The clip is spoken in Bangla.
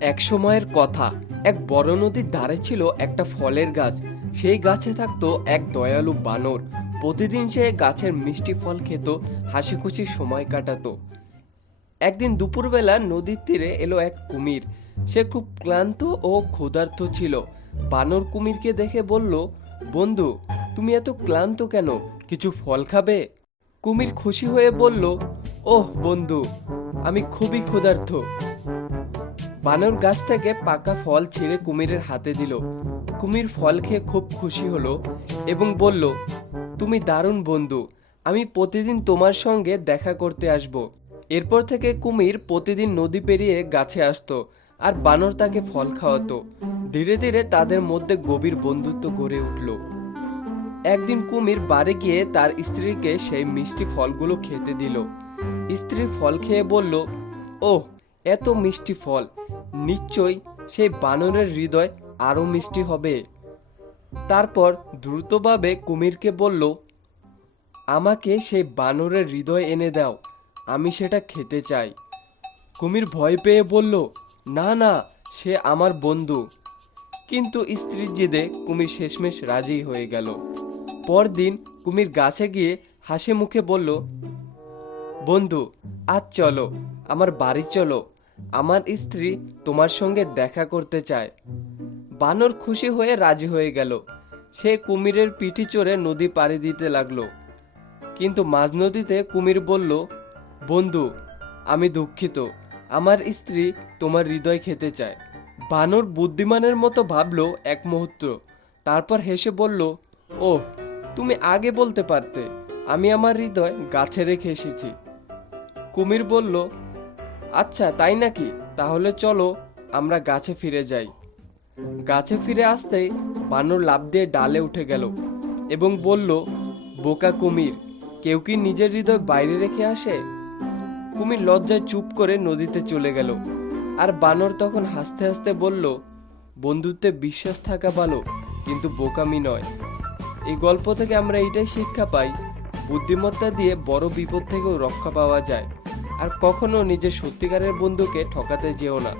এক সময়ের কথা। এক বড় নদীর ধারে ছিল একটা ফলের গাছ। সেই গাছে থাকতো এক দয়ালু বানর। প্রতিদিন সে গাছের মিষ্টি ফল খেত হাসি খুশি সময় কাটাতো। একদিন দুপুরবেলা নদীর তীরে এলো এক কুমির। সে খুব ক্লান্ত ও ক্ষুধার্ত ছিল। বানর কুমিরকে দেখে বলল, বন্ধু, তুমি এত ক্লান্ত কেন? কিছু ফল খাবে? কুমির খুশি হয়ে বলল, ওহ, বন্ধু, আমি খুবই ক্ষুধার্ত। বানর গাছ থেকে পাকা ফল ছিঁড়ে কুমিরের হাতে দিল। কুমির ফল খেয়ে খুব খুশি হলো এবং বলল, তুমি দারুণ বন্ধু, আমি প্রতিদিন তোমার সঙ্গে দেখা করতে আসব। এরপর থেকে কুমির প্রতিদিন নদী পেরিয়ে গাছে আসতো আর বানর তাকে ফল খাওয়াতো। ধীরে ধীরে তাদের মধ্যে গভীর বন্ধুত্ব গড়ে উঠল। একদিন কুমির বাড়ি গিয়ে তার স্ত্রীকে সেই মিষ্টি ফলগুলো খেতে দিল। স্ত্রী ফল খেয়ে বলল, ওহ, এত মিষ্টি ফল নিশ্চয়ই সেই বানরের হৃদয় আরও মিষ্টি হবে। তারপর দ্রুতভাবে কুমিরকে বলল, আমাকে সেই বানরের হৃদয় এনে দাও, আমি সেটা খেতে চাই। কুমির ভয় পেয়ে বলল, না না, সে আমার বন্ধু। কিন্তু স্ত্রীর জেদে কুমির শেষমেশ রাজি হয়ে গেল। পরদিন কুমির গাছে গিয়ে হাসি মুখে বলল, বন্ধু, আজ চলো, আমার বাড়ি চলো। আমার স্ত্রী তোমার সঙ্গে দেখা করতে চায়। বানর খুশি হয়ে রাজি হয়ে গেল। সে কুমিরের পিঠি চড়ে নদী পাড়ি দিতে লাগল। কিন্তু মাঝ নদীতে কুমির বলল, বন্ধু, আমি দুঃখিত। আমার স্ত্রী তোমার হৃদয় খেতে চায়। বানর বুদ্ধিমানের মতো ভাবলো এক মুহূর্ত। তারপর হেসে বলল ও তুমি আগে বলতে পারতে। আমি আমার হৃদয় গাছে রেখে এসেছি। কুমির বলল আচ্ছা তাই নাকি? তাহলে চলো, আমরা গাছে ফিরে যাই। গাছে ফিরে আসতেই বানর লাফ দিয়ে ডালে উঠে গেল এবং বলল, বোকা কুমির, কেউ কি নিজের হৃদয় বাইরে রেখে আসে? কুমির লজ্জায় চুপ করে নদীতে চলে গেল। আর বানর তখন হাসতে হাসতে বলল, বন্ধুত্বে বিশ্বাস থাকা ভালো, কিন্তু বোকামি নয়। এই গল্প থেকে আমরা এইটাই শিক্ষা পাই, বুদ্ধিমত্তা দিয়ে বড় বিপদ থেকেও রক্ষা পাওয়া যায়। আর কখনো নিজের সত্যিকারের বন্ধুকে ঠকাতে যেও না।